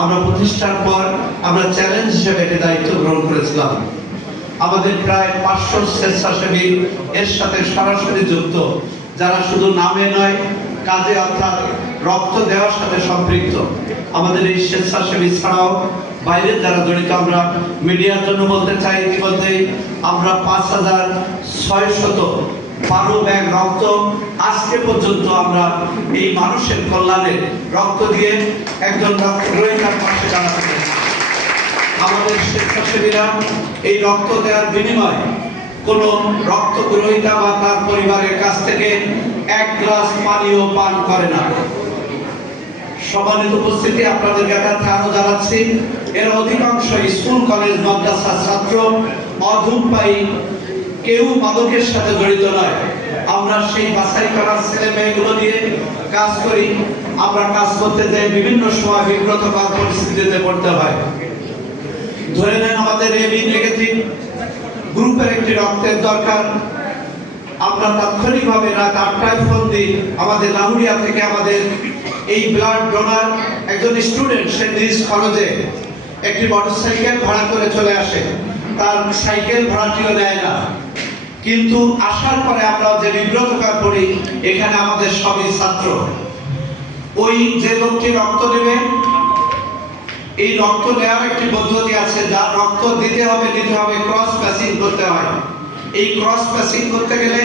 আমরা প্রতিষ্ঠার পর আমরা চ্যালেঞ্জ হিসেবে একটি দায়িত্ব গ্রহণ করেছিলাম। আমাদের প্রায় 500 স্বেচ্ছাসেবী এর সাথে সরাসরি যুক্ত, যারা শুধু নামে নয় কাজে অর্থাৎ রক্ত দেওয়ার সাথে সম্পৃক্ত। আমাদের এই স্বেচ্ছাসেবী ছাড়াও বাইরের যারা জড়িত, আমরা মিডিয়ার জন্য বলতে চাই, ইতিমধ্যেই আমরা 5612 ব্যাগ রক্ত আজকে পর্যন্ত আমরা এই মানুষের কল্যাণে রক্ত দিয়ে একজন রক্তগ্রহীতার পাশে দাঁড়াতে পেরেছি। আমাদের স্বেচ্ছাসেবীরা এই রক্ত দেওয়ার বিনিময়ে কোনো রক্তগ্রহীতা বা তার পরিবারের কাছ থেকে এক গ্লাস পানিও পান করে না। সম্মানিত উপস্থিতি, আপনাদের জ্ঞাতার্থে আরো জানাচ্ছি, এর অধিকাংশ স্কুল কলেজ মাদ্রাসার ছাত্র, অধূমপায়ী, কেউ মাদকের সাথে জড়িত নয়। আমরা সেই বাছাই করা ছেলে মেয়েগুলো নিয়ে কাজ করি। আমরা কাজ করতে যাই বিভিন্ন সময় বিব্রতকর পরিস্থিতিতে পড়তে হয়। ধরে নেন আমাদের এবি নেগেটিভ গ্রুপের একটি রক্তের দরকার। আমরা তাৎক্ষণিকভাবে রাত 8টায় ফোন দিই। আমাদের লাহুরিয়া থেকে আমাদের এই ব্লাড ডোনার একজন স্টুডেন্ট, সে নিজ খরচে একটি মোটরসাইকেল ভাড়া করে চলে আসে। তার সাইকেল ভাড়াটিও নেয় না, কিন্তু আসার পরে আমরা যে বিব্রতকর করি, এখানে আমাদের সবই ছাত্র। ওই যে লোকটি রক্ত নেবে, এই রক্ত নেওয়ার একটি পদ্ধতি আছে, যার রক্ত দিতে হবে ক্রস প্যাসিং করতে হয়। এই ক্রস প্যাসিং করতে গেলে